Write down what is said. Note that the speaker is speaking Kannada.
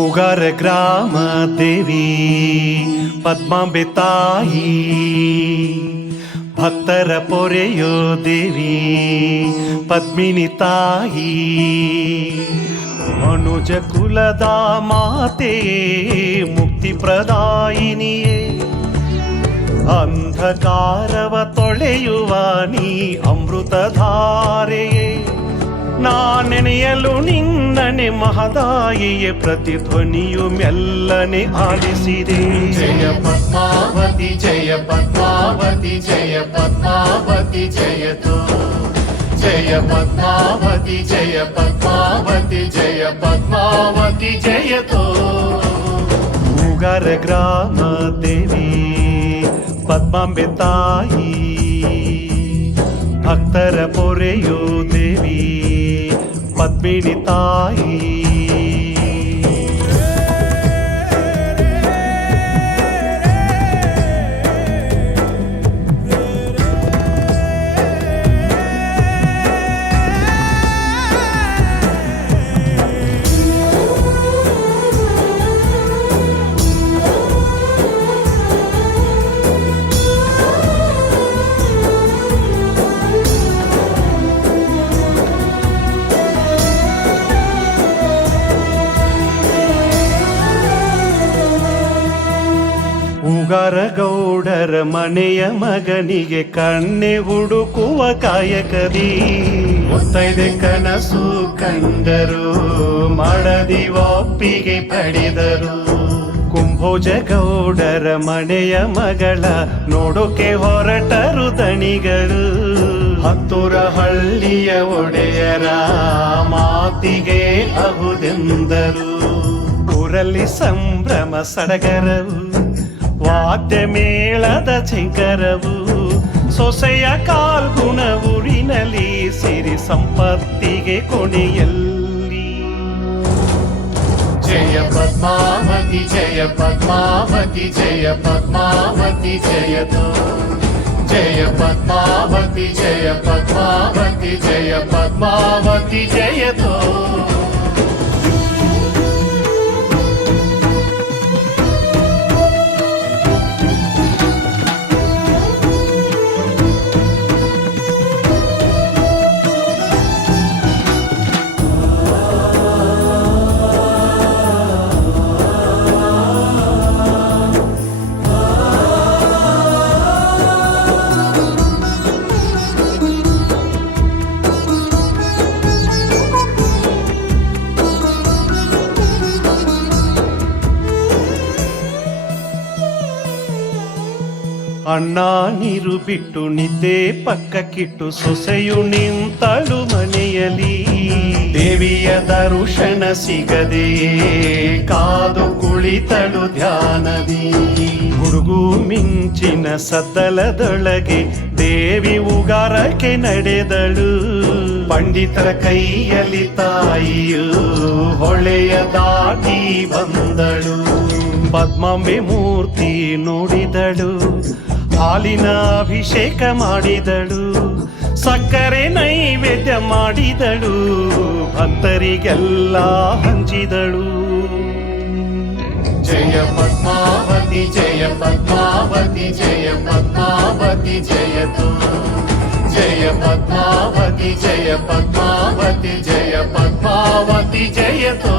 ಉಗಾರ ಗ್ರಾಮ ದೇವಿ ಪದ್ಮಾಂಬೆ ತಾಯಿ ಭಕ್ತರ ಪೊರೆಯೋ ದೇವಿ ಪದ್ಮಿನಿ ತಾಯಿ ಮನುಜ ಕುಲದ ಮಾತೆ ಮುಕ್ತಿ ಪ್ರದಾಯಿನಿಯೇ ಅಂಧಕಾರವ ತೊಳೆಯುವ ನೀ ಅಮೃತಧಾರೆಯೇ ನಾನೆನೆಯಲು ನಿನ್ನನೆ ಮಹದಾಯಿಯೇ ಪ್ರತಿಧ್ವನಿಯು ಮೆಲ್ಲನೆ ಆಲಿಸಿದೆ. ಜಯ ಪದ್ಮಾವತಿ ಜಯ ಪದ್ಮಾವತಿ ಜಯ ಪದ್ಮಾವತಿ ಜಯತು ಜಯ ಪದ್ಮಾವತಿ ಜಯ ಪದ್ಮಾವತಿ ಜಯ ಪದ್ಮಾವತಿ ಜಯತು. ಉಗಾರ ಗ್ರಾಮ ದೇವಿ ಪದ್ಮಾಂಬೆ ತಾಯಿ ಭಕ್ತರ ಪೊರೆಯೋ ದೇವಿ ಪದ್ಮಿನಿ ತಾಯಿ. ಉಗಾರ ಗೌಡರ ಮನೆಯ ಮಗನಿಗೆ ಕಣ್ಣೆ ಹುಡುಕುವ ಕಾಯಕದಿ ಮುತ್ತೈದೆ ಕನಸು ಕಂಡರು ಮಾಡದಿ ಒಪ್ಪಿಗೆ ಪಡೆದರು. ಕುಂಭೋಜ ಗೌಡರ ಮನೆಯ ಮಗಳ ನೋಡೋಕೆ ಹೊರಟರು ದಣಿಗಳು ಹತ್ತೂರ ಹಳ್ಳಿಯ ಒಡೆಯರ ಮಾತಿಗೆ ಅಹುದೆಂದರು. ಊರಲ್ಲಿ ಸಂಭ್ರಮ ಸಡಗರವು ವಾದ್ಯ ಮೇಳದ ಝಂಕರವು ಸೊಸೆಯ ಕಾಲ್ಗುಣ ಊರಿನಲ್ಲಿ ಸಿರಿ ಸಂಪತ್ತಿಗೆ ಕೊನೆಯಲ್ಲಿ. ಜಯ ಪದ್ಮಾವತಿ ಜಯ ಪದ್ಮಾವತಿ ಜಯ ಪದ್ಮಾವತಿ ಜಯತು ಜಯ ಪದ್ಮಾವತಿ ಜಯ ಪದ್ಮಾವತಿ ಜಯ ಪದ್ಮಾವತಿ ಜಯತು. ಅಣ್ಣ ನೀರು ಬಿಟ್ಟು ನಿದ್ದೆ ಪಕ್ಕಕ್ಕಿಟ್ಟು ಸೊಸೆಯು ನಿಂತಳು ಮನೆಯಲ್ಲಿ. ದೇವಿಯ ದರ್ಶನ ಸಿಗದೆ ಕಾದು ಕುಳಿತಳು ಧ್ಯಾನದಿ. ಗುಡುಗು ಮಿಂಚಿನ ಸದ್ದಲದೊಳಗೆ ದೇವಿ ಉಗಾರಕ್ಕೆ ನಡೆದಳು. ಪಂಡಿತರ ಕೈಯಲ್ಲಿ ತಾಯಿಯು ಹೊಳೆಯ ದಾಟಿ ಬಂದಳು. ಪದ್ಮಾಂಬೆ ಮೂರ್ತಿ ನೋಡಿದಳು, ಹಾಲಿನ ಅಭಿಷೇಕ ಮಾಡಿದಳು, ಸಕ್ಕರೆ ನೈವೇದ್ಯ ಮಾಡಿದಳು, ಭಕ್ತರಿಗೆಲ್ಲ ಹಂಚಿದಳು. ಜಯ ಪದ್ಮಾವತಿ ಜಯ ಪದ್ಮಾವತಿ ಜಯ ಪದ್ಮಾವತಿ ಜಯತು ಜಯ ಪದ್ಮಾವತಿ ಜಯ ಪದ್ಮಾವತಿ ಜಯ ಪದ್ಮಾವತಿ ಜಯತು.